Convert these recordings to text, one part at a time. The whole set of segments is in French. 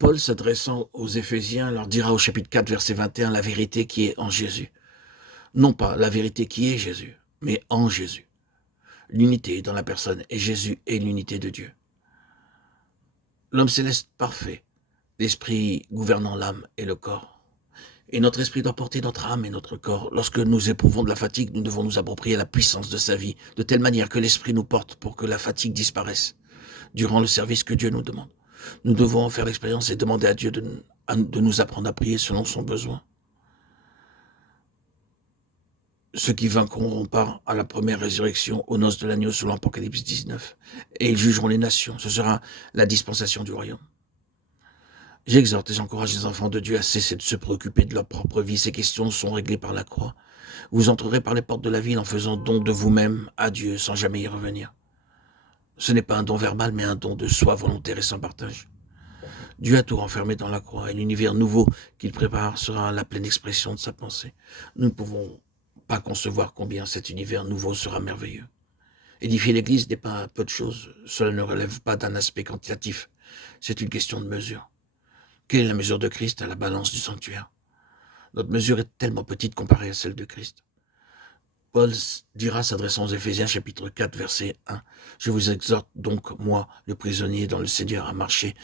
Paul, s'adressant aux Éphésiens, leur dira au chapitre 4, verset 21, la vérité qui est en Jésus. Non pas la vérité qui est Jésus, mais en Jésus. L'unité dans la personne et Jésus est l'unité de Dieu. L'homme céleste parfait, l'esprit gouvernant l'âme et le corps. Et notre esprit doit porter notre âme et notre corps. Lorsque nous éprouvons de la fatigue, nous devons nous approprier la puissance de sa vie, de telle manière que l'esprit nous porte pour que la fatigue disparaisse durant le service que Dieu nous demande. Nous devons en faire l'expérience et demander à Dieu de nous apprendre à prier selon son besoin. Ceux qui vaincront part à la première résurrection aux noces de l'agneau selon Apocalypse 19. Et ils jugeront les nations. Ce sera la dispensation du royaume. J'exhorte et j'encourage les enfants de Dieu à cesser de se préoccuper de leur propre vie. Ces questions sont réglées par la croix. Vous entrerez par les portes de la ville en faisant don de vous-même à Dieu sans jamais y revenir. Ce n'est pas un don verbal, mais un don de soi volontaire et sans partage. Dieu a tout renfermé dans la croix et l'univers nouveau qu'il prépare sera la pleine expression de sa pensée. Nous ne pouvons pas concevoir combien cet univers nouveau sera merveilleux. Édifier l'Église n'est pas un peu de choses. Cela ne relève pas d'un aspect quantitatif. C'est une question de mesure. Quelle est la mesure de Christ à la balance du sanctuaire? Notre mesure est tellement petite comparée à celle de Christ. Paul dira, s'adressant aux Éphésiens, chapitre 4, verset 1, « Je vous exhorte donc, moi, le prisonnier dans le Seigneur, à marcher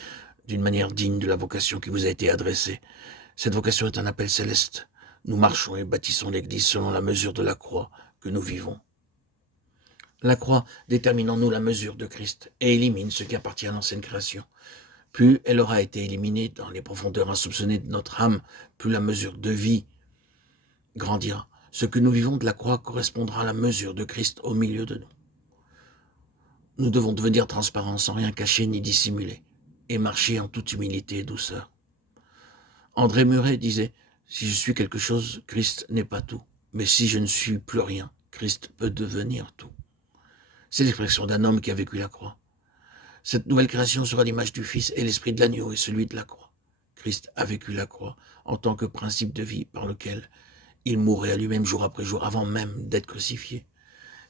d'une manière digne de la vocation qui vous a été adressée. Cette vocation est un appel céleste. Nous marchons et bâtissons l'Église selon la mesure de la croix que nous vivons. » La croix détermine en nous la mesure de Christ et élimine ce qui appartient à l'ancienne création. Plus elle aura été éliminée dans les profondeurs insoupçonnées de notre âme, plus la mesure de vie grandira. Ce que nous vivons de la croix correspondra à la mesure de Christ au milieu de nous. Nous devons devenir transparents sans rien cacher ni dissimuler et marcher en toute humilité et douceur. André Muret disait, « Si je suis quelque chose, Christ n'est pas tout. Mais si je ne suis plus rien, Christ peut devenir tout. » C'est l'expression d'un homme qui a vécu la croix. Cette nouvelle création sera l'image du Fils et l'esprit de l'agneau et celui de la croix. Christ a vécu la croix en tant que principe de vie par lequel il mourait à lui-même jour après jour avant même d'être crucifié.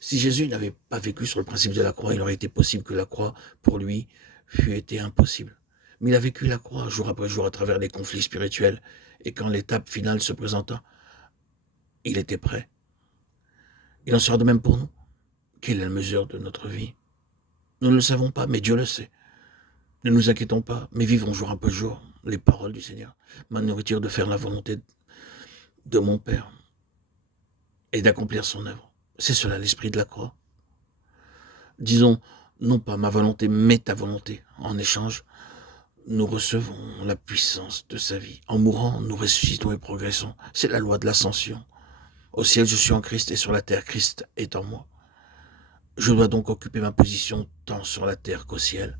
Si Jésus n'avait pas vécu sur le principe de la croix, il aurait été possible que la croix, pour lui, fût été impossible. Mais il a vécu la croix jour après jour à travers les conflits spirituels et quand l'étape finale se présenta, il était prêt. Il en sera de même pour nous. Quelle est la mesure de notre vie? Nous ne le savons pas, mais Dieu le sait. Ne nous inquiétons pas, mais vivons jour après jour les paroles du Seigneur. Ma nourriture de faire la volonté de mon Père et d'accomplir son œuvre. C'est cela l'esprit de la croix. Disons, non pas ma volonté, mais ta volonté. En échange, nous recevons la puissance de sa vie. En mourant, nous ressuscitons et progressons. C'est la loi de l'ascension. Au ciel, je suis en Christ et sur la terre, Christ est en moi. Je dois donc occuper ma position tant sur la terre qu'au ciel.